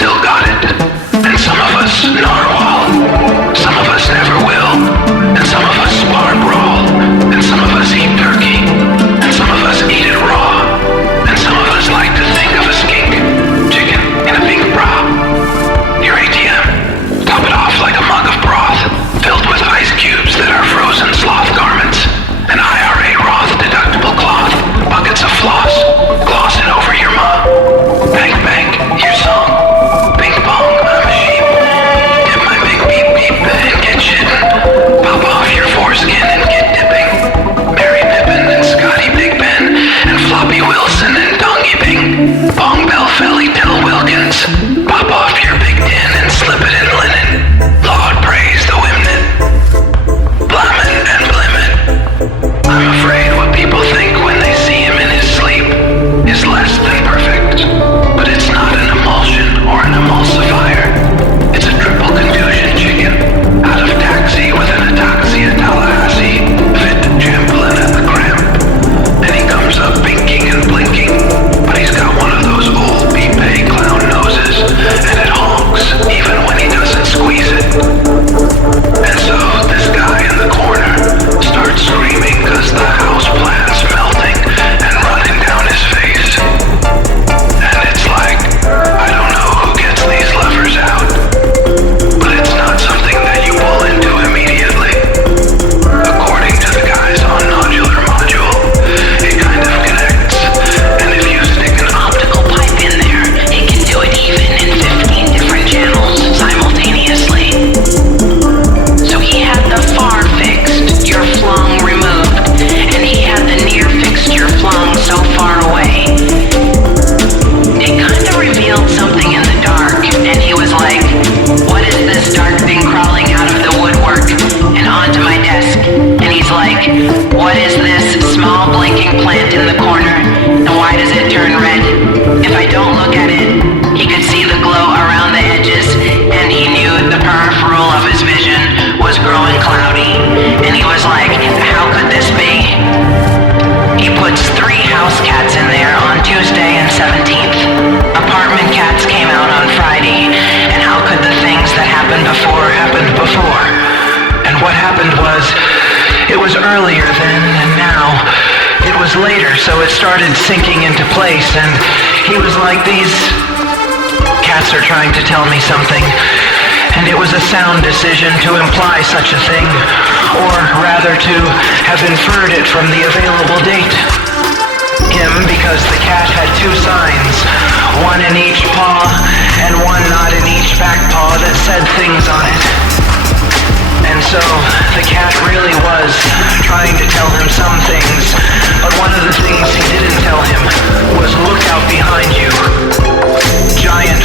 still got it. And some of us narwhal. Some of us never will. And some of us spar brawl. And some of us eat turkey. And some of us eat it raw. And some of us like to think of a skink. Chicken in a pink bra. Your ATM. Top it off like a mug of broth. Filled with ice cubes that are frozen sloth garments. An IRA Roth deductible cloth. Buckets of floss. Glossing over your mom. Bank, bank, your song. Ping pong, I'm a sheep. Dip my big beep beep and get shittin'. Pop off your foreskin and get dipping. Mary Pippin and Scotty Big Ben. And Floppy Wilson and Dongy Bing. Bong Bell Felly Till Wilkins. Pop off your big tin and slip it in linen. Lord praise the wimnet. Blammin' and blimmin'. I'm afraid what people think when they see him in his sleep is less than perfect. But it's not an emulsion or an emulsifier. It's a triple contusion chicken. Out of taxi with an ataxia Tallahassee. Fit Chamberlain at the cramp. And he comes up pinking and blinking. But he's got one of those old Pipay clown noses. And it honks even when he doesn't squeeze it. And so this guy in the corner starts screaming cause the house plant's melting and running down his face. And it's like, I don't know who gets these levers out, but it's not something that you pull into immediately. According to the guys on Nodular Module, it kind of connects, and if you stick an optical pipe in there, it can do it even in 15 different channels simultaneously. So he had the far fixed, your flung removed, and he had the near fixed, your flung so far away. It kind of revealed something in the dark, and he was like, what is this dark thing crawling out of the woodwork and onto my desk? And he's like, what is this small blinking plant in the corner, and why does it turn red? If I don't look at it, he could see the glow around the edges, and he knew the peripheral of his vision was growing cloudy, and he was like, how could this be? He puts 3 house cats in there on Tuesday and 17th. Apartment cats came out on Friday, and how could the things that happened before happened before? And what happened was, it was earlier then, and now it was later, so it started sinking into place, and he was like, these cats are trying to tell me something. And it was a sound decision to imply such a thing, or rather to have inferred it from the available date. Him, because the cat had 2 signs, one in each paw, and one not in each back paw that said things on it. And so, the cat really was trying to tell him some things, but one of the things he didn't tell him was look out behind you. Giant